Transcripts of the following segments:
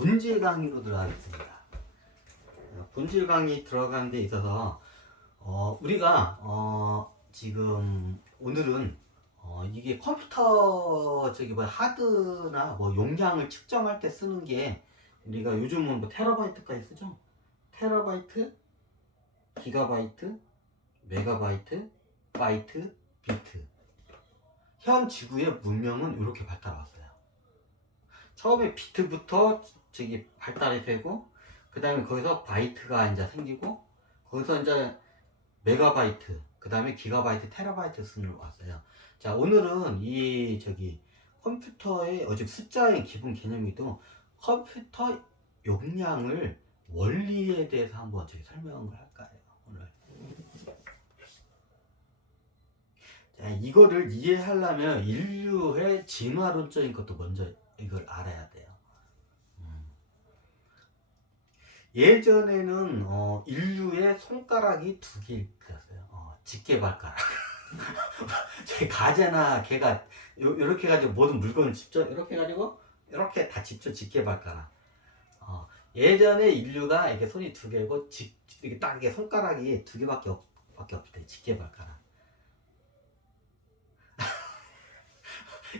본질 강의로 들어가겠습니다. 본질 강의 들어가는 데 있어서 우리가 지금 오늘은 이게 컴퓨터 하드나 뭐 용량을 측정할 때 쓰는 게 우리가 요즘은 뭐 테라바이트까지 쓰죠. 테라바이트, 기가바이트, 메가바이트, 바이트, 비트. 현 지구의 문명은 이렇게 발달왔어요. 처음에 비트부터 발달이 되고, 그 다음에 거기서 바이트가 이제 생기고, 거기서 이제 메가바이트, 그 다음에 기가바이트, 테라바이트 순으로 왔어요. 자, 오늘은 컴퓨터의 어제 숫자의 기본 개념이도 컴퓨터 용량을 원리에 대해서 한번 설명을 할까요? 오늘. 자, 이거를 이해하려면 인류의 진화론적인 것도 먼저 이걸 알아야 돼요. 예전에는 인류의 손가락이 두 개 있었어요. 집게발가락. 저희 가재나 개가 이렇게 해가지고 모든 물건을 집죠. 이렇게 해가지고 이렇게 다 집죠. 집게발가락. 예전에 인류가 이렇게 손이 두 개고 이렇게 딱 이게 손가락이 두 개밖에 없을 때 집게발가락.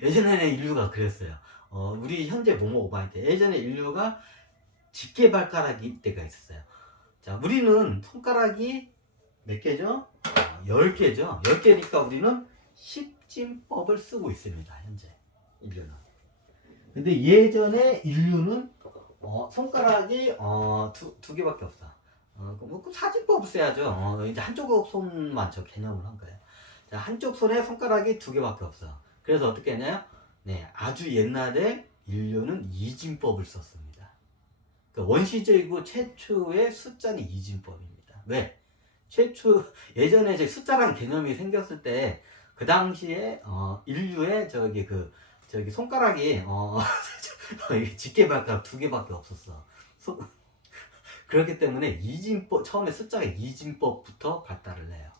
예전에는 인류가 그랬어요. 우리 현재 모모 오바일 때 예전에 인류가 집게발가락이 때가 있었어요. 자, 우리는 손가락이 몇 개죠? 10개죠. 10개니까 우리는 10진법을 쓰고 있습니다. 현재 인류는. 근데 예전에 인류는 손가락이 두 개밖에 없어. 그럼 4진법을 써야죠. 이제 한쪽 손만 개념을 한 거예요. 자, 한쪽 손에 손가락이 두 개밖에 없어. 그래서 어떻게 했냐요? 네, 아주 옛날에 인류는 2진법을 썼습니다. 그러니까 원시적이고 최초의 숫자는 2진법입니다. 왜? 예전에 숫자라는 개념이 생겼을 때 그 당시에 인류의 손가락이 집게발가락 두 개밖에 없었어. 그렇기 때문에 처음에 숫자가 2진법부터 발달을 해요.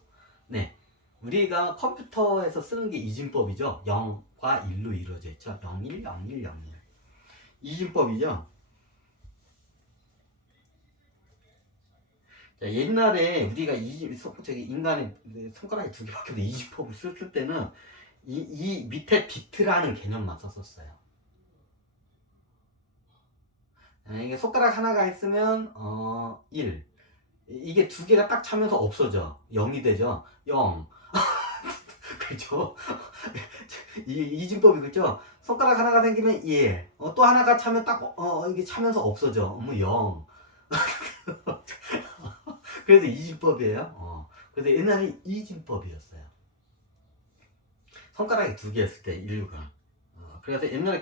네. 우리가 컴퓨터에서 쓰는 게 2진법이죠. 0과 1로 이루어져 있죠. 01, 01, 01. 2진법이죠. 자, 옛날에 우리가 인간의 손가락이 두 개밖에 없는 2진법을 썼을 때는 이 밑에 비트라는 개념만 썼었어요. 이게 손가락 하나가 있으면 1. 이게 두 개가 딱 차면서 없어져. 0이 되죠. 0. 그렇죠? 이진법이 그렇죠? 손가락 하나가 생기면 1. 또 하나가 차면 이게 차면서 없어져. 0. 그래서 이진법이에요. 그래서 옛날에 이진법이었어요. 손가락이 두 개였을 때 인류가. 그래서 옛날에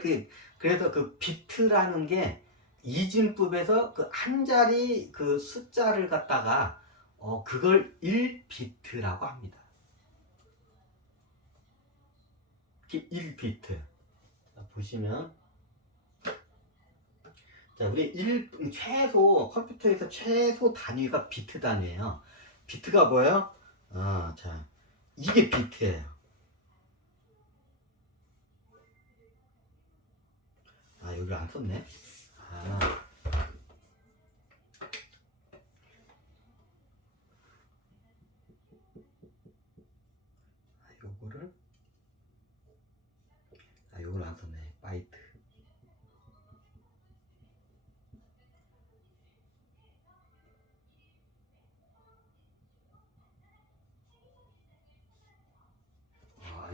그래서 그 비트라는 게 이진법에서 그 한 자리 그 숫자를 갖다가 그걸 1비트라고 합니다. 1비트. 자, 보시면 자, 우리 컴퓨터에서 최소 단위가 비트 단위예요. 비트가 뭐예요? 자, 이게 비트예요. 여기 안 썼네. 요걸 안 썼네. 바이트.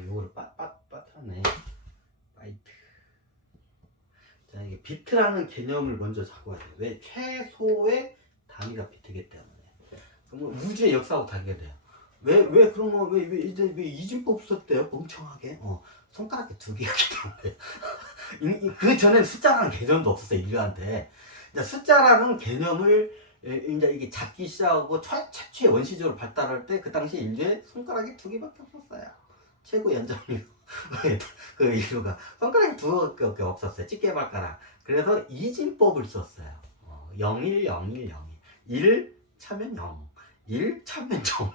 요거를 빠뜨렸네. 바이트. 자, 이게 비트라는 개념을 먼저 잡고 가야 돼요. 왜? 최소의 단위가 비트이기 때문에. 그럼 우주의 역사하고 다르게 돼요. 그러면 이제 이진법 썼대요? 멍청하게. 손가락이 두 개였기 때문에. 그 전엔 숫자라는 개념도 없었어요, 인류한테. 숫자라는 개념을 이제 이게 잡기 시작하고 최초의 원시적으로 발달할 때 그 당시 인류의 손가락이 두 개밖에 없었어요. 최고 연장률. 그 인류가 손가락이 두 개밖에 없었어요. 집게발가락. 그래서 이진법을 썼어요. 01, 01, 01. 1 차면 0. 1 차면 0.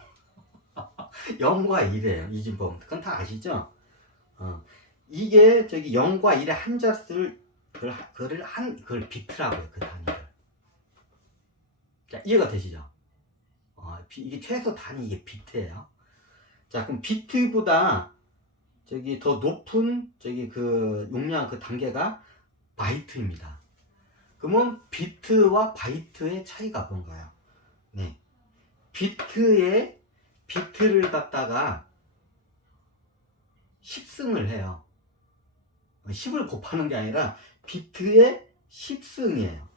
0과 1이에요. 이진법. 그건 다 아시죠? 이게 0과 1의 한자수를 그걸 비트라고요. 그 단위를. 자, 이해가 되시죠? 이게 최소 단위 이게 비트예요. 자, 그럼 비트보다 저기 더 높은 저기 그 용량 그 단계가 바이트입니다. 그러면 비트와 바이트의 차이가 뭔가요? 네. 비트를 갖다가 10승을 해요. 10을 곱하는 게 아니라 비트의 10승이에요.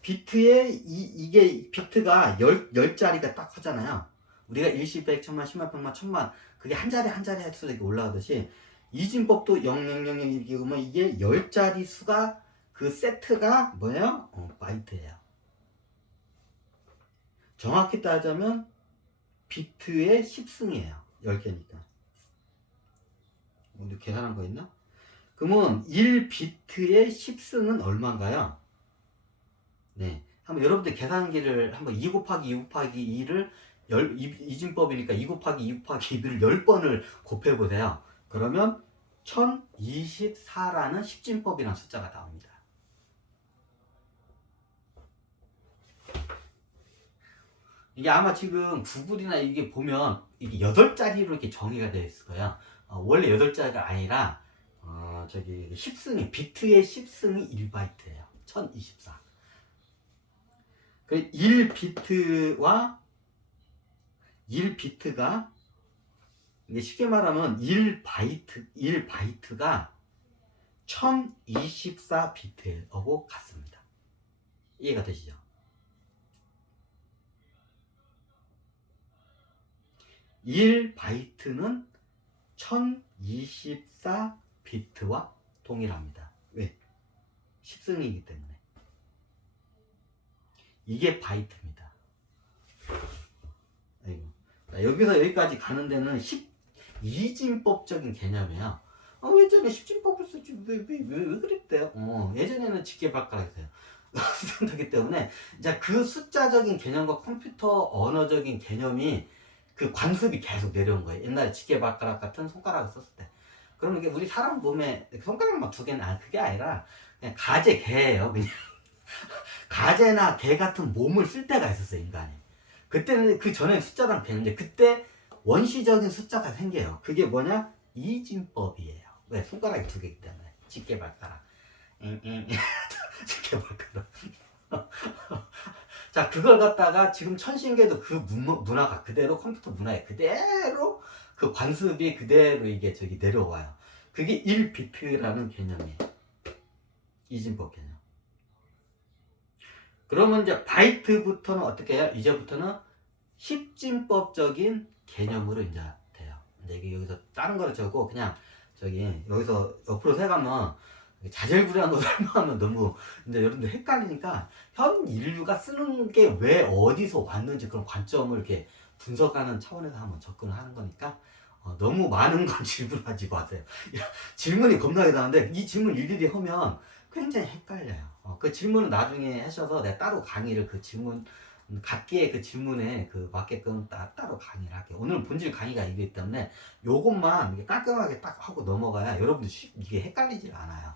비트에 이게 비트가 10자리가 딱 하잖아요. 우리가 일십, 백, 천만, 십만, 백만, 천만 그게 한 자리 한 자리 횟수로 이렇게 올라가듯이 이진법도 0000 이렇게 보면 이게 10자리 수가 그 세트가 뭐예요? 바이트예요. 정확히 따지자면 비트의 10승이에요. 10개니까. 어디 계산한 거 있나? 그러면 1비트의 10승은 얼마인가요? 네. 한번 여러분들 계산기를 한번 2 곱하기 2 곱하기 2를 이진법이니까 2 곱하기 2 곱하기 2를 10번을 곱해보세요. 그러면 1024라는 십진법이라는 숫자가 나옵니다. 이게 아마 지금 구글이나 이게 보면 이게 8자리로 이렇게 정의가 되어 있을 거예요. 원래 8자리가 아니라 저기 10승이 비트의 10승이 1바이트예요. 1024. 그 1비트가 이게 쉽게 말하면 1바이트가 1024비트하고 같습니다. 이해가 되시죠? (1바이트는) 1024비트와 동일합니다. 왜? 10승이기 때문에. 이게 바이트입니다. 여기서 여기까지 가는 데는 12진법적인 개념이에요. 예전에 10진법을 쓰지 왜 그랬대요? 예전에는 직계발가락이었어요. 그렇기 때문에 이제 그 숫자적인 개념과 컴퓨터 언어적인 개념이 그 관습이 계속 내려온 거예요. 옛날에 직계발가락 같은 손가락을 썼을 때. 그러면 이게 우리 사람 몸에 손가락만 2개는 그게 아니라 그냥 가재 개예요. 그냥 가재나 개 같은 몸을 쓸 때가 있었어요, 인간이. 그때는 그 전에 숫자랑 되는데 그때 원시적인 숫자가 생겨요. 그게 뭐냐? 이진법이에요. 왜? 손가락이 2개이기 때문에. 직계발가락. 직계발가락. 자, 그걸 갖다가 지금 천신계도 그 문화가 그대로 컴퓨터 문화에 그대로 그 관습이 그대로 이게 저기 내려와요. 그게 1비트라는 개념이에요. 이진법 개념. 그러면 이제 바이트부터는 어떻게 해요? 이제부터는 십진법적인 개념으로 이제 돼요. 이제 이게 여기서 다른 거를 적고 그냥 저기 여기서 옆으로 세가면 자질구레한 거 설명하면 너무 이제 여러분들 헷갈리니까 현 인류가 쓰는 게 왜 어디서 왔는지 그런 관점을 이렇게 분석하는 차원에서 한번 접근을 하는 거니까 너무 많은 건 질문하지 마세요. 질문이 겁나게 나는데 이 질문 일일이 하면 굉장히 헷갈려요. 그 질문은 나중에 하셔서 내가 따로 강의를 그 질문 각기의 그 질문에 그 맞게끔 따로 강의를 할게요. 오늘 본질 강의가 이기 때문에 요것만 이게 깔끔하게 딱 하고 넘어가야 여러분들 이게 헷갈리질 않아요.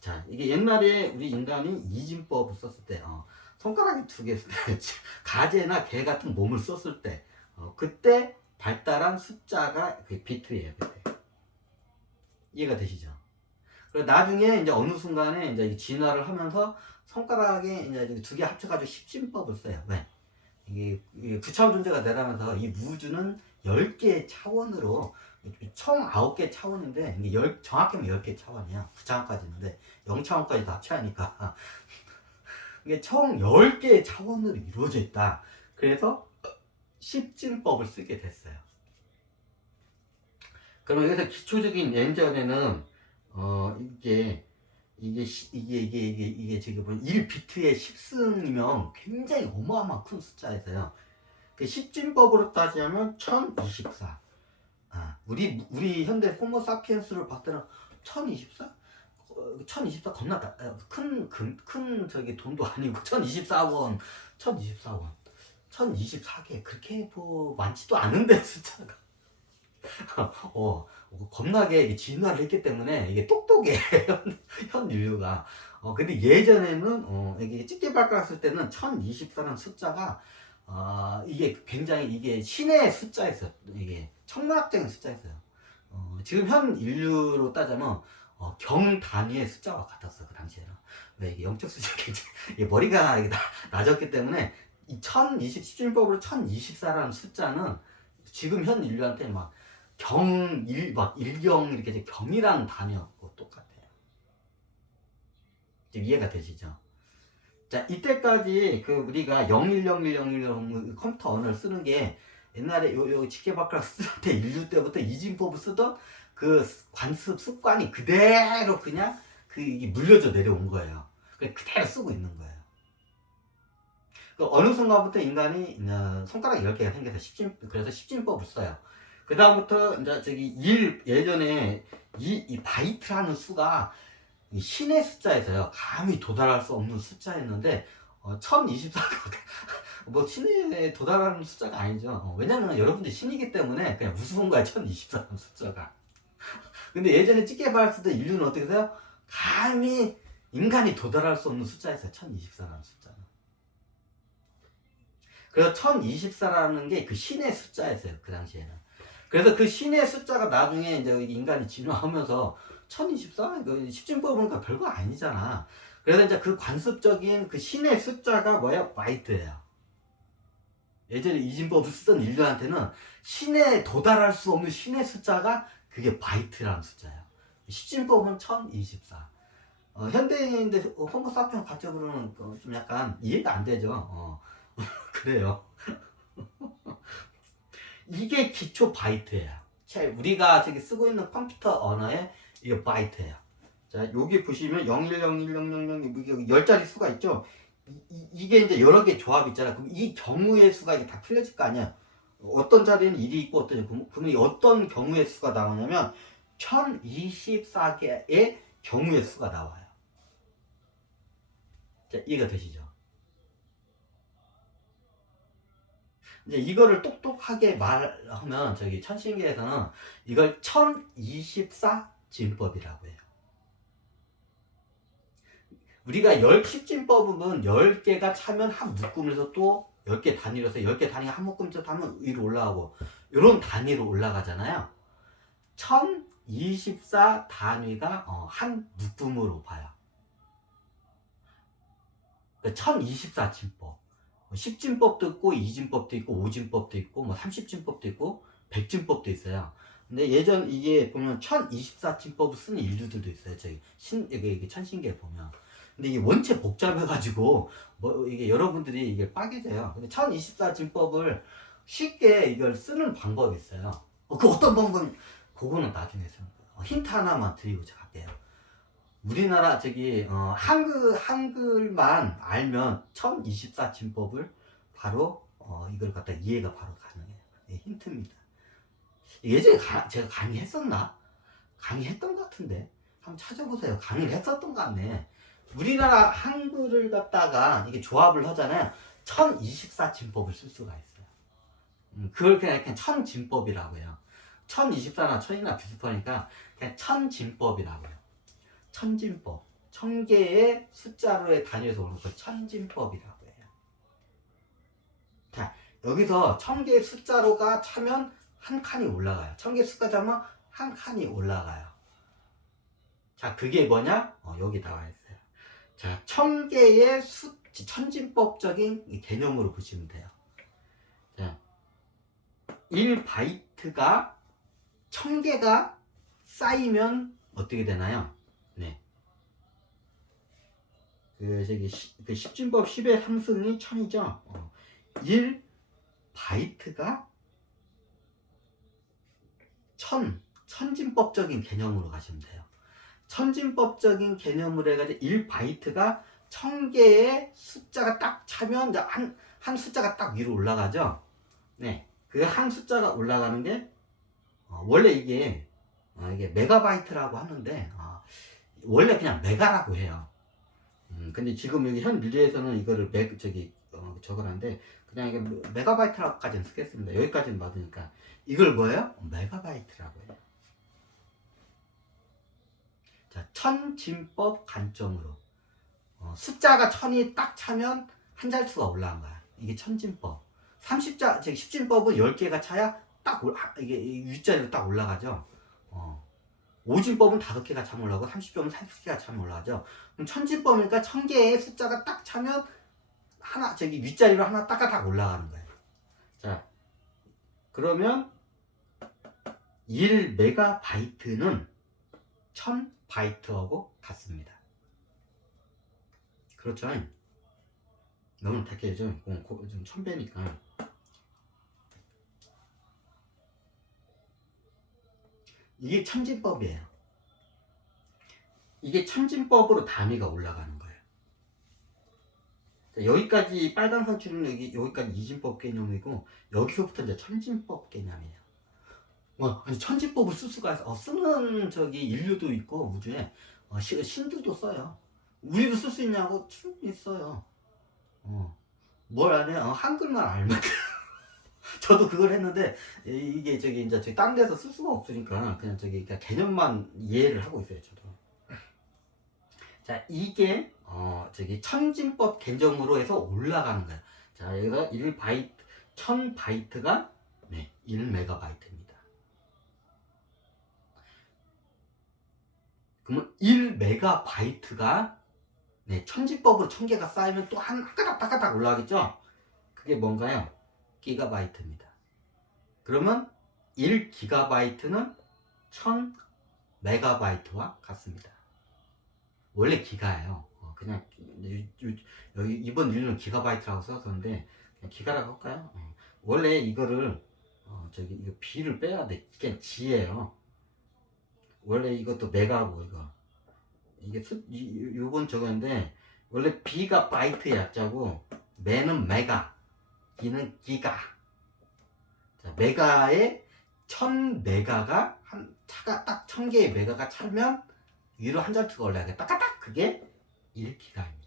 자, 이게 옛날에 우리 인간이 이진법을 썼을 때 손가락이 2개 있을 때 가재나 개 같은 몸을 썼을 때 그때 발달한 숫자가 그 비트예요. 그때. 이해가 되시죠? 그리고 나중에 이제 어느 순간에 이제 진화를 하면서 손가락에 이제 2개 합쳐가지고 십진법을 써요. 왜? 이게 9차원 존재가 되라면서 이 우주는 10개의 차원으로 총 9개 차원인데 이게 정확히 하면 10개 차원이야. 9차원까지 있는데 0차원까지 다 합쳐야니까 이게 총 10개의 차원으로 이루어져 있다. 그래서 십진법을 쓰게 됐어요. 그러면 여기서 기초적인 예전에는 이게 지금 보면 1비트의 10승이면 굉장히 어마어마한 큰 숫자에서요. 그 십진법으로 따지면 1024. 우리 현대 호모 사피엔스를 봤을 때는 1024? 1024 겁나 큰 저기 돈도 아니고 1024원, 1024원, 1024개 그렇게 많지도 않은데 숫자가. 겁나게 이게 진화를 했기 때문에 이게 똑똑해. 현 인류가. 근데 예전에는 이게 집게발가락 쓸 때는 1024라는 숫자가 이게 굉장히 이게 신의 숫자였어요. 이게 천문학적인 숫자였어요. 지금 현 인류로 따자면 경 단위의 숫자와 같았어 그 당시에는. 왜 이게 영적 수준이 이게 머리가 이게 낮았기 때문에 이 1020 1024라는 숫자는 지금 현 인류한테 막 막 일경 이렇게 이제 경이라는 단위였고 똑같아요. 지금 이해가 되시죠? 자, 이때까지 그 우리가 010101 컴퓨터 언어를 쓰는 게 옛날에 요 직계바크락 쓸 때 인류 때부터 이진법을 쓰던 그 관습 습관이 그대로 그냥 그 이게 물려져 내려온 거예요. 그대로 쓰고 있는 거예요. 그 어느 순간부터 인간이 손가락 10개가 생겨서 그래서 십진법을 써요. 그 다음부터 이제 예전에 이 바이트라는 수가 이 신의 숫자에서요 감히 도달할 수 없는 숫자였는데 1024가 뭐 신에 도달하는 숫자가 아니죠. 왜냐면 여러분들 신이기 때문에 그냥 우스운 거야 1024라는 숫자가. 근데 예전에 찌개발 쓰던 인류는 어떻게 해요? 감히 인간이 도달할 수 없는 숫자였어요 1024라는 숫자는. 그래서 1024라는 게 그 신의 숫자였어요 그 당시에는. 그래서 그 신의 숫자가 나중에 이제 인간이 진화하면서 1024? 이거 십진법 보니까 별거 아니잖아. 그래서 이제 그 관습적인 그 신의 숫자가 뭐야? 바이트예요. 예전에 이진법을 쓰던 인류한테는 신에 도달할 수 없는 신의 숫자가 그게 바이트라는 숫자예요. 십진법은 1024. 현대인들 호모사피ens 가적으로는 좀 약간 이해가 안 되죠. 그래요. 이게 기초 바이트예요. 우리가 저기 쓰고 있는 컴퓨터 언어에 이게 바이트예요. 자, 여기 보시면 010100 10자리 수가 있죠. 이게 이제 여러 개 조합이 있잖아. 그럼 이 경우의 수가 이게 다 틀려질 거 아니야. 어떤 자리는 1이 있고 그러면 어떤 경우의 수가 나오냐면 1024개의 경우의 수가 나와요. 자, 이해가 되시죠? 이제 이거를 똑똑하게 말하면 저기 천신계에서는 이걸 1024 진법이라고 해요. 우리가 10진법은 10개가 차면 한 묶음에서 또 10개 단위로서 10개 단위가 한 묶음에서 하면 위로 올라가고 이런 단위로 올라가잖아요. 1024 단위가 한 묶음으로 봐요. 1024 진법. 10진법도 있고 2진법도 있고 5진법도 있고 뭐 30진법도 있고 100진법도 있어요. 근데 예전 이게 보면 1024진법을 쓰는 인류들도 있어요. 이게 천신계에 보면. 근데 이게 원체 복잡해가지고 뭐 이게 여러분들이 이게 빠개져요. 근데 1024진법을 쉽게 이걸 쓰는 방법이 있어요. 그 어떤 방법? 그거는 나중에 쓰는 거예요. 힌트 하나만 드리고 갈게요. 우리나라 한글만 알면 1024 진법을 바로 이걸 갖다 이해가 바로 가능해요. 네, 힌트입니다. 예전에 제가 강의했었나? 강의했던 것 같은데 한번 찾아보세요. 강의를 했었던 것 같네. 우리나라 한글을 갖다가 이게 조합을 하잖아요. 1024 진법을 쓸 수가 있어요. 그걸 그냥 천진법이라고 해요. 1024나 천이나 비슷하니까 그냥 천진법이라고 해요. 천진법. 1000개의 숫자로의 단위에서 오는 걸 천진법이라고 해요. 자, 여기서 1000개의 숫자로가 차면 한 칸이 올라가요. 1000개 숫자 차면 한 칸이 올라가요. 자, 그게 뭐냐? 여기 나와 있어요. 자, 1000개의 천진법적인 개념으로 보시면 돼요. 자, 1바이트가 1000개가 쌓이면 어떻게 되나요? 네. 그 10진법 10의 3승이 1000이죠. 1바이트가 1000진법적인 개념으로 가시면 돼요. 천진법적인 개념으로 해가지고 1바이트가 1000개의 숫자가 딱 차면 이제 한 숫자가 딱 위로 올라가죠. 네. 그 한 숫자가 올라가는 게 원래 이게 메가바이트라고 하는데 원래 그냥 메가라고 해요. 근데 지금 여기 현 미래에서는 이거를 적어놨는데 그냥 이게 메가바이트라고까지는 쓰겠습니다. 여기까지는 맞으니까 이걸 뭐예요? 메가바이트라고 해요. 자, 천진법 관점으로 숫자가 1000이 딱 차면 한 자릿수가 올라간 거야. 이게 천진법. 30자, 즉 10진법은 10개가 차야 딱 이게 윗자리로 딱 올라가죠. 5진법은 5개가 차면 올라가고 30점은 30개가 차면 올라가죠. 그럼 천진법이니까 1000개의 숫자가 딱 차면 하나 저기 윗자리로 하나 딱딱 올라가는 거예요. 자, 그러면 1메가바이트는 1000바이트하고 같습니다. 그렇죠? 너무 딱게 좀 1000배니까. 이게 천진법이에요. 이게 천진법으로 단위가 올라가는 거예요. 여기까지 빨간 선줄은 여기까지 이진법 개념이고 여기서부터 이제 천진법 개념이에요. 아니 천진법을 쓸 수가 있어. 쓰는 저기 인류도 있고 우주에 신들도 써요. 우리도 쓸 수 있냐고 충분히 써요. 뭘 안 해? 한글만 알면 저도 그걸 했는데 이게 저기 이제 저기 딴 데서 쓸 수가 없으니까 그냥 저기 그냥 개념만 이해를 하고 있어요. 저도. 자, 이게 저기 천진법 개념으로 해서 올라가는 거예요. 자, 여기서 1바이트 1000바이트가 네, 1메가바이트입니다. 그러면 1메가바이트가 네, 천진법으로 1000개가 쌓이면 또 한 따까닥 올라가겠죠? 그게 뭔가요? 기가바이트입니다. 그러면 1기가바이트는 1000메가바이트와 같습니다. 원래 기가예요. 그냥 여기 이번 인류는 기가바이트라고 써서는데 그냥 기가라고 할까요? 원래 이거를 저기 이거 B를 빼야 돼. 이게 G예요. 원래 이것도 메가고 이게 요건 저건데 원래 B가 바이트 약자고 메는 메가, G는 기가. 자, 메가에 1000메가가 한 차가 딱 1000개의 메가가 차면 위로 한 자릿수가 올라가게 딱딱 그게 1기가입니다.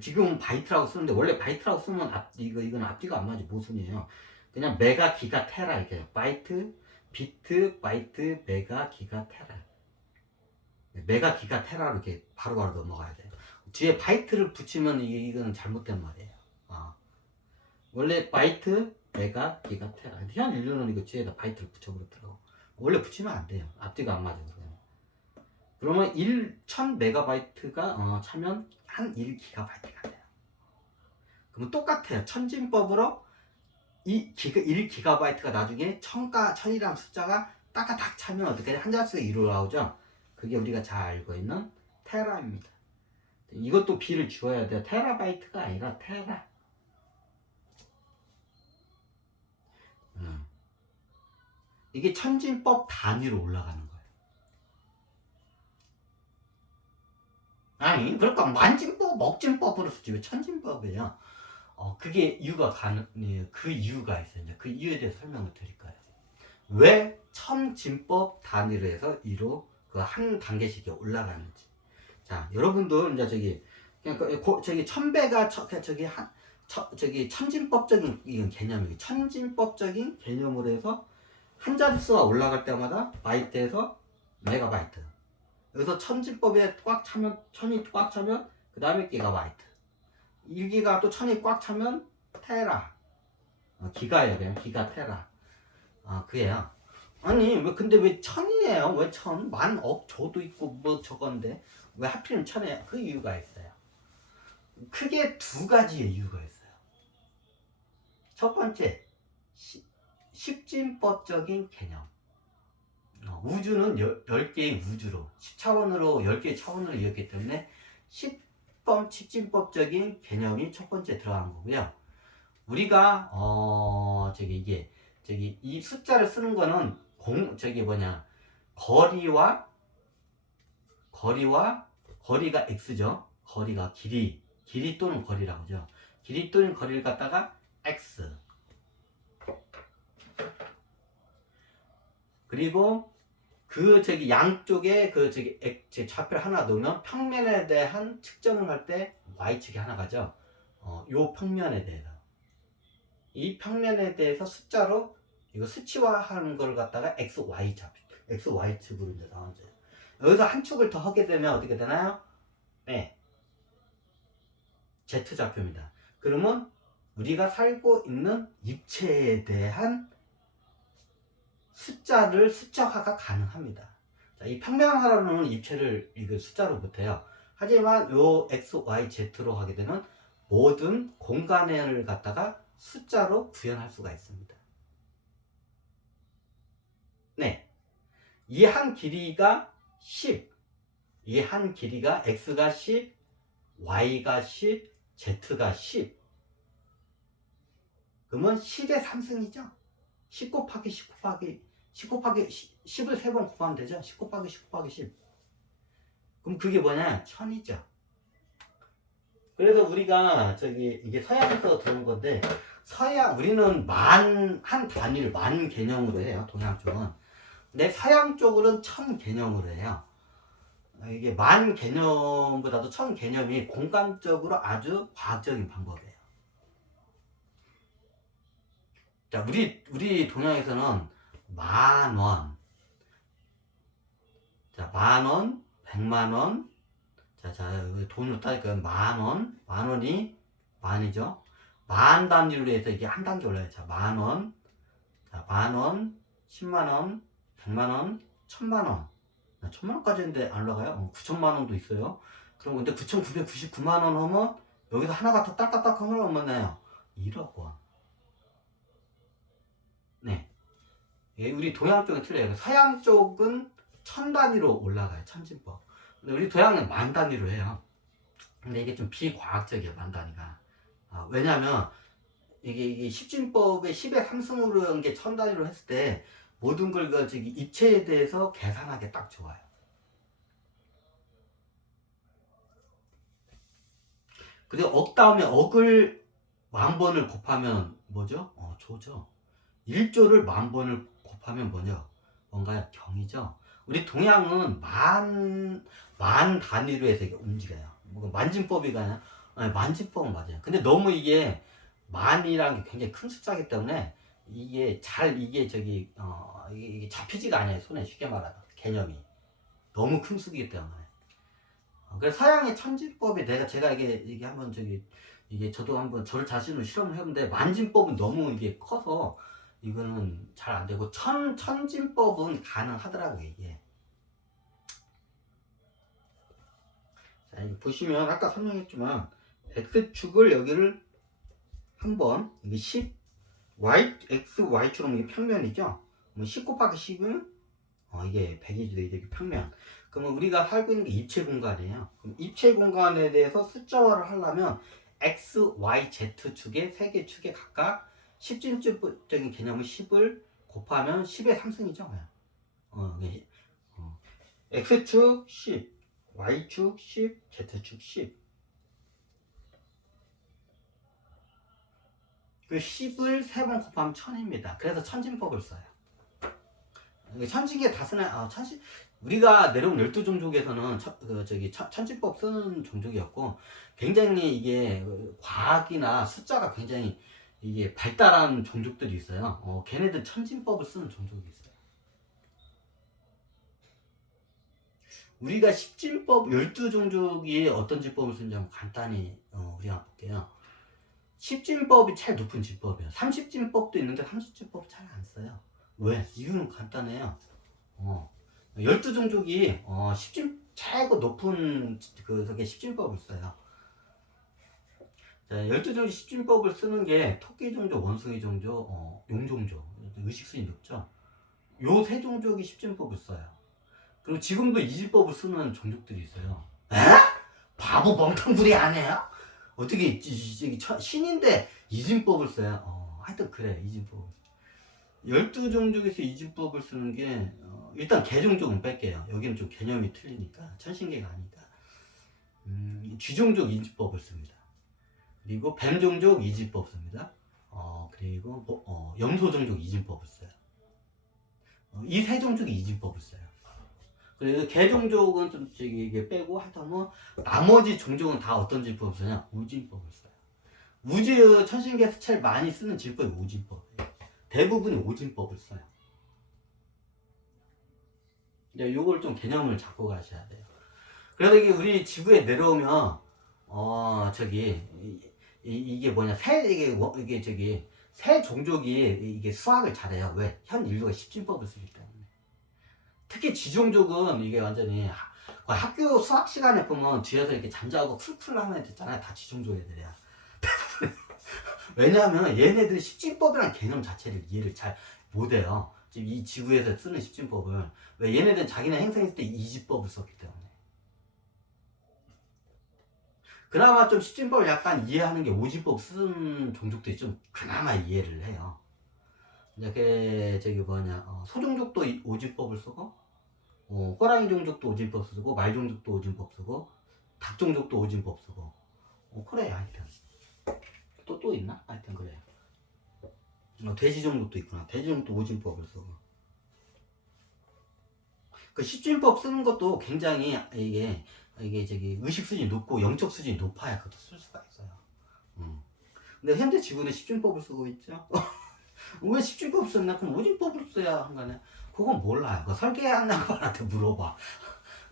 지금은 바이트라고 쓰는데 원래 바이트라고 쓰면 이건 앞뒤가 안 맞지 모순이에요. 그냥 메가 기가 테라 이렇게 바이트 비트 바이트 메가 기가 테라 메가 기가 테라로 이렇게 바로바로 넘어가야 돼요. 뒤에 바이트를 붙이면 이거는 잘못된 말이에요. 원래 바이트 메가 기가 테라. 근데 현 인류는 이거 뒤에다 바이트를 붙여버렸더라고. 원래 붙이면 안 돼요. 앞뒤가 안 맞아요. 그러면 1000메가바이트가 차면 한 1기가바이트가 돼요. 그러면 똑같아요. 천진법으로 이 1기가바이트가 나중에 1000이라는 숫자가 딱딱 차면 어떻게 한 자릿수가 2로 나오죠? 그게 우리가 잘 알고 있는 테라입니다. 이것도 B를 지워야 돼요. 테라바이트가 아니라 테라. 이게 천진법 단위로 올라가는 거예요. 아니, 그러니까 만진법, 먹진법으로 쓰지 왜 천진법이에요? 그게 그 이유가 있어요. 이제 그 이유에 대해서 설명을 드릴 거예요. 왜 천진법 단위로 해서 2로 그 한 단계씩 올라가는지. 자, 여러분들 이제 저기 1000배가 저기 천진법적인 개념이에요. 천진법적인 개념으로 해서 한 자릿수가 올라갈 때마다 바이트에서 메가바이트. 여기서 천진법에 꽉 차면 1000이 꽉 차면 그 다음에 기가바이트. 1기가 또 1000이 꽉 차면 테라. 기가예요. 그냥 기가 테라. 그게요. 아니 근데 왜 1000이에요? 왜 1000? 만억 조도 있고 뭐 저건데 왜 하필이면 1000이에요? 그 이유가 있어요. 크게 두 가지의 이유가 있어요. 첫 번째, 십진법적인 개념. 우주는 10개의 우주로 10차원으로 10개의 차원으로 이었기 때문에 십진법적인 개념이 첫 번째 들어간 거고요. 우리가 이 숫자를 쓰는 거는 거리가 x죠. 거리가 길이 또는 거리라고 하죠. 길이 또는 거리를 갖다가 x. 그리고 그 저기 양쪽에 그 저기 좌표를 하나 놓으면 평면에 대한 측정을 할 때 y축이 하나 가죠. 요 평면에 대해서 이 평면에 대해서 숫자로 이거 수치화하는 걸 갖다가 xy축으로 이제 나오죠. 여기서 한 축을 더 하게 되면 어떻게 되나요? 네, z 좌표입니다. 그러면 우리가 살고 있는 입체에 대한 숫자를 숫자화가 가능합니다. 자, 이 평면화로는 입체를 이거 숫자로 못해요. 하지만 요 x, y, z로 하게 되면 모든 공간을 갖다가 숫자로 구현할 수가 있습니다. 네, 이 한 길이가 10, 이 한 길이가 x가 10, y가 10, z가 10. 그러면 10의 3승이죠. 10 곱하기 10 곱하기 10을 3번 곱하면 되죠. 10 곱하기 10 곱하기 10. 그럼 그게 뭐냐? 1000이죠. 그래서 우리가 저기 이게 서양에서 들은 건데 우리는 한 단위를 만 개념으로 해요. 동양 쪽은. 근데 서양 쪽으로는 1000 개념으로 해요. 이게 만 개념보다도 1000 개념이 공간적으로 아주 과학적인 방법이에요. 자, 우리 동양에서는 10,000원, 자, 10,000원, 100,000원, 자, 여기 돈이 없다니까 10,000원, 10,000원이 만이죠. 만 단위로 해서 이게 한 단계 올라요. 자, 10,000원, 자, 10,000원, 100,000원, 100,000원, 1,000,000원. 1,000,000원까지 했는데 안 올라가요? 9,000,000원도 있어요. 그럼 근데 9,999만 원 하면 여기서 하나가 더 딸깍딸깍 하면 얼마나요? 1억 원. 네. 우리 동양 쪽은 틀려요. 서양 쪽은 1000 단위로 올라가요. 천진법. 근데 우리 동양은 만 단위로 해요. 근데 이게 좀 비과학적이에요. 만 단위가. 왜냐면 이게 십진법의 10의 3승으로 한 게 1000 단위로 했을 때 모든 걸 저기 입체에 대해서 계산하기 딱 좋아요. 그리고 억 다음에 억을 10,000번을 곱하면 뭐죠? 조죠. 1조를 10,000번을 곱하면 뭐냐? 뭔가요? 경이죠. 우리 동양은 만 단위로 해서 움직여요. 만진법이가 아니라, 아니, 만진법은 맞아요. 근데 너무 이게 만이라는 게 굉장히 큰 숫자이기 때문에 이게 이게 잡히지가 않아요. 손에 쉽게 말하면 개념이 너무 큰 수이기 때문에. 그래서 서양의 천진법이 제가 이게 한번 이게 저도 한번 저를 자신을 실험을 해본데 만진법은 너무 이게 커서 이거는 잘 안 되고 천진법은 가능하더라고요 이게. 자, 이거 보시면 아까 설명했지만 x축을 여기를 한번 이게 10 x y축은 이게 평면이죠. 10 곱하기 10은 이게 100이죠. 이게 평면. 그러면 우리가 살고 있는 게 입체 공간이에요. 그럼 입체 공간에 대해서 숫자화를 하려면 x, y, z 축의 세 개 축에 각각 10진법적인 개념은 10을 곱하면 10의 3승이죠. x축 10, y축 10, z축 10. 그 10을 3번 곱하면 1000입니다. 그래서 천진법을 써요. 천진계 다 쓰네. 우리가 내려온 12종족에서는 천진법 쓰는 종족이었고, 굉장히 이게 과학이나 숫자가 굉장히 이게 발달한 종족들이 있어요. 걔네들 천진법을 쓰는 종족이 있어요. 우리가 10진법 12종족이 어떤 진법을 쓰는지 한번 간단히 우리가 볼게요. 10진법이 제일 높은 진법이에요. 30진법도 있는데 30진법 잘 안 써요. 왜? 이유는 간단해요. 12종족이 10진 최고 높은 저게 10진법을 써요. 자, 12종족 10진법을 쓰는 게 토끼종족, 원숭이종족, 용종족, 의식수인 높죠. 요 세 종족이 10진법을 써요. 그리고 지금도 이진법을 쓰는 종족들이 있어요. 에? 바보 멍텅구리 아니에요? 어떻게 신인데 이진법을 써요? 하여튼 그래. 이진법 12종족에서 이진법을 쓰는 게 일단 개종족은 뺄게요. 여기는 좀 개념이 틀리니까 천신계가 아니까 쥐종족 이진법을 씁니다. 그리고 뱀종족 이진법 씁니다. 그리고 염소종족 이진법을 써요. 이 세 종족이 이진법을 써요. 그래서 개 종족은 좀 저기 이게 빼고 하여튼 뭐 나머지 종족은 다 어떤 질법을 쓰냐? 우진법을 써요. 우주 천신계에서 제일 많이 쓰는 질법이 우진법이에요. 대부분이 우진법을 써요. 이제 요걸 좀 개념을 잡고 가셔야 돼요. 그래서 이게 우리 지구에 내려오면 저기 이게 뭐냐 이게 저기 새 종족이 이게 수학을 잘해요. 왜? 현 인류가 십진법을 쓰기 때문에. 특히 지종족은 이게 완전히 학교 수학 시간에 보면 뒤에서 이렇게 잠자고 쿨쿨 하는 애들 있잖아요. 다 지종족 애들이야. 왜냐하면 얘네들이 십진법이라는 개념 자체를 이해를 잘 못해요. 지금 이 지구에서 쓰는 십진법을. 왜? 얘네들은 자기네 행성했을 때 이지법을 썼기 때문에. 그나마 좀 십진법을 약간 이해하는 게 오진법 쓰는 종족들이 좀 그나마 이해를 해요. 이제 저기 뭐냐 소종족도 오진법을 쓰고 호랑이 종족도 오진법 쓰고 말 종족도 오진법 쓰고 닭 종족도 오진법 쓰고 그래요. 하여튼 또 있나? 하여튼 그래요. 돼지 종족도 있구나. 돼지 종족도 오진법을 쓰고 그 십진법 쓰는 것도 굉장히 이게 저기 의식 수준이 높고 영적 수준이 높아야 그것도 쓸 수가 있어요. 근데 현재 지구는 십진법을 쓰고 있죠. 왜 십진법 썼나? 그럼 오진법을 써야 한가네. 그건 몰라요. 그 설계하는 양반한테 물어봐.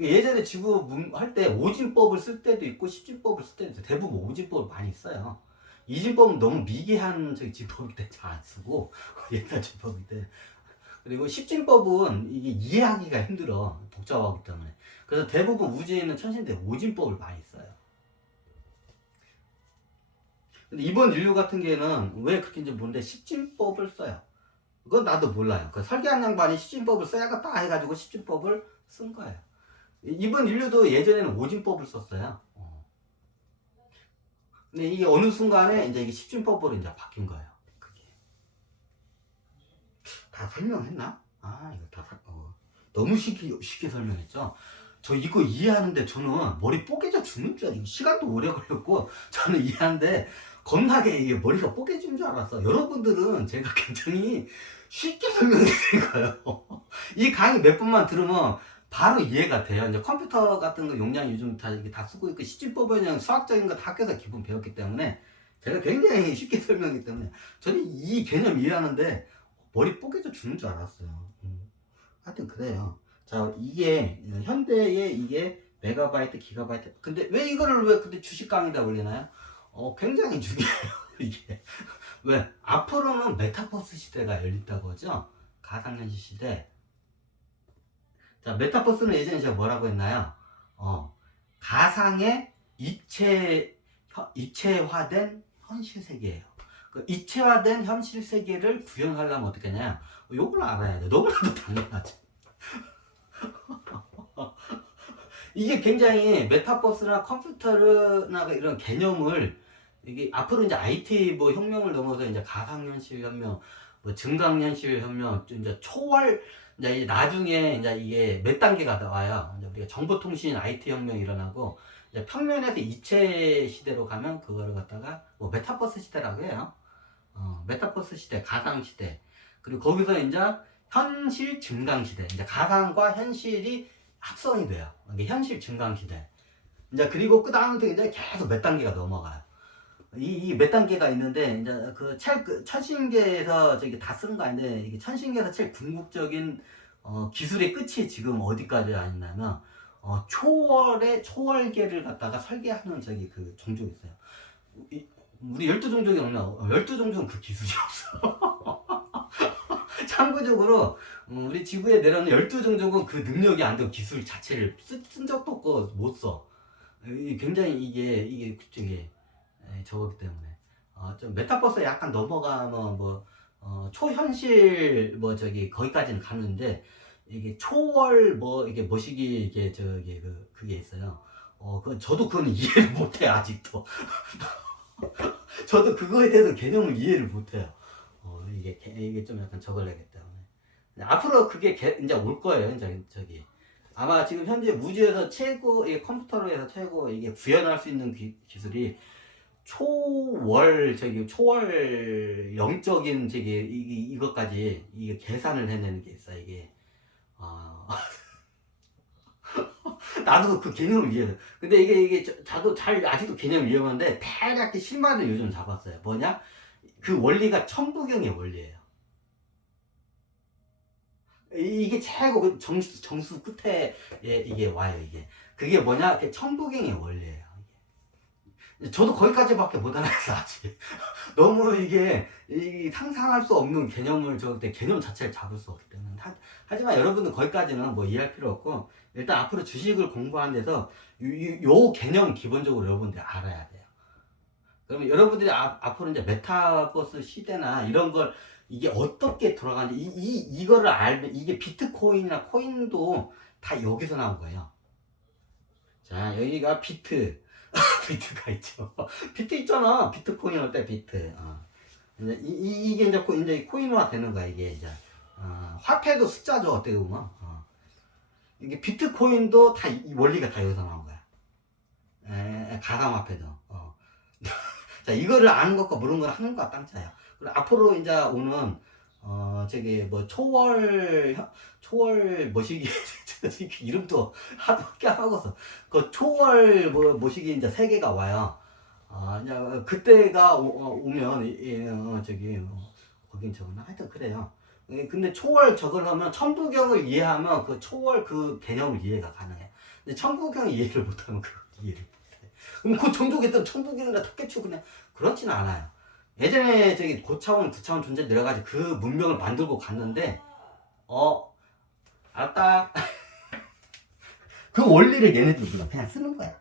예전에 지구 할 때 오진법을 쓸 때도 있고 십진법을 쓸 때도 있고 대부분 오진법을 많이 써요. 이진법은 너무 미개한 저기 진법이기 때문에 잘 안 쓰고 옛날 진법이기 때문에. 그리고 십진법은 이게 이해하기가 힘들어. 복잡하기 때문에. 그래서 대부분 우주에 있는 천신들 오진법을 많이 써요. 근데 이번 인류 같은 경우에는 왜 그렇게인지 모르는데 십진법을 써요. 그건 나도 몰라요. 그 설계한 양반이 십진법을 써야겠다 해가지고 십진법을 쓴 거예요. 이번 인류도 예전에는 오진법을 썼어요. 근데 이게 어느 순간에 이제 이게 십진법으로 이제 바뀐 거예요. 그게. 다 설명했나? 이거 너무 쉽게 설명했죠? 저 이거 이해하는데 저는 머리 뽀개져 죽는 줄 알았어요. 시간도 오래 걸렸고 저는 이해하는데 겁나게 이게 머리가 뽀개지는 줄 알았어. 여러분들은 제가 굉장히 쉽게 설명했으니까요. 이 강의 몇 번만 들으면 바로 이해가 돼요. 이제 컴퓨터 같은 거 용량 요즘 다 이게 다 쓰고 있고 시집법은 그냥 수학적인 거 다 학교에서 기본 배웠기 때문에 제가 굉장히 쉽게 설명하기 때문에 저는 이 개념 이해하는데 머리 뽀개져 죽는 줄 알았어요. 하여튼 그래요. 자, 이게 현대의 이게 메가바이트, 기가바이트. 근데 왜 이거를 왜 근데 주식 강의다 올리나요? 굉장히 중요해요. 이게 왜 앞으로는 메타버스 시대가 열린다고 하죠. 가상현실 시대. 자, 메타버스는 예전에 제가 뭐라고 했나요? 가상의 입체화된 현실 세계예요. 그 입체화된 현실 세계를 구현하려면 어떻게 하냐? 요걸 알아야 돼. 너무나도 당연하죠. 이게 굉장히 메타버스나 컴퓨터나 이런 개념을 이게 앞으로 이제 IT 뭐 혁명을 넘어서 이제 가상현실 혁명, 뭐 증강현실 혁명, 이제 초월 이제 나중에 이제 이게 몇 단계가 나와요. 이제 우리가 정보통신 IT 혁명이 일어나고 이제 평면에서 이체 시대로 가면 그거를 갖다가 뭐 메타버스 시대라고 해요. 메타버스 시대, 가상 시대. 그리고 거기서 이제 현실 증강 시대. 이제 가상과 현실이 합성이 돼요. 이게 현실 증강 시대. 이제 그리고 그 다음부터 이제 계속 몇 단계가 넘어가요. 이 몇 단계가 있는데 이제 그 천신계에서 저기 다 쓰는 거 아닌데 이게 천신계에서 제일 궁극적인 기술의 끝이 지금 어디까지 아니냐면 초월계를 갖다가 설계하는 저기 그 종족이 있어요. 우리 12종족이 없나? 12종족은 그 기술이 없어. 참고적으로 우리 지구에 내려오는 12종족은 그 능력이 안 되고 기술 자체를 쓴 적도 없고 못 써. 굉장히 이게 그쪽에 저거기 때문에 좀 메타버스에 약간 넘어가면 뭐 초현실 뭐 저기 거기까지는 가는데 이게 초월 뭐 이게 뭐시기 이게 저기 그게 있어요. 저도 그건 이해를 못해 아직도. 저도 그거에 대해서 개념을 이해를 못해요. 이게 좀 약간 저걸레기 때문에 앞으로 그게 이제 올 거예요. 이제 저기 아마 지금 현재 우주에서 최고 이 컴퓨터로 해서 최고 이게 구현할 수 있는 기술이 초월 영적인 저기 이것까지 이게 계산을 해내는 게 있어 이게 나도 그 개념을 이해해. 근데 이게 저도 잘 아직도 개념이 위험한데 대략 실마리를 요즘 잡았어요. 뭐냐? 그 원리가 천부경의 원리예요. 이게 최고 그 정수 끝에 이게 와요. 이게 그게 뭐냐? 천부경의 원리예요. 저도 거기까지밖에 못 알아서 아직 너무 이게 상상할 수 없는 개념을 저때 개념 자체를 잡을 수 없기 때문에 하지만 여러분들 거기까지는 뭐 이해할 필요 없고 일단 앞으로 주식을 공부하는 데서 요 개념 기본적으로 여러분들이 알아야 돼요. 그러면 여러분들이 앞으로 이제 메타버스 시대나 이런 걸 이게 어떻게 돌아가는지 이거를 알면 이게 비트코인이나 코인도 다 여기서 나온 거예요. 자 여기가 비트 비트가 있죠. 비트 있잖아. 비트코인 할 때 비트. 이제 이게 이제 이제 코인화 되는 거야 이게 이제. 화폐도 숫자죠 어떻게 보면. 이게 비트코인도 다 이 원리가 다 여기서 나온 거야. 가상화폐도. 자 이거를 아는 것과 모르는 걸 하는 거야 땅차야. 그리고 앞으로 이제 오는 저기 뭐 초월 뭐시기 이름도 하도 깨먹었어. 그 초월 뭐시기 이제 세계가 와요. 이제 그때가 오면 저기 거긴 저거나 하여튼 그래요. 근데 초월 저걸 하면 천부경을 이해하면 그 초월 그 개념을 이해가 가능해. 근데 천부경 이해를 못하면 그걸 이해를 못해. 그럼 그 종족했던 천부경이나 탁개추 그냥 그렇진 않아요. 예전에 저기 고차원, 구차원 존재 내려가지고 그 문명을 만들고 갔는데 알았다. 그 원리를 얘네들이 그냥 쓰는 거야.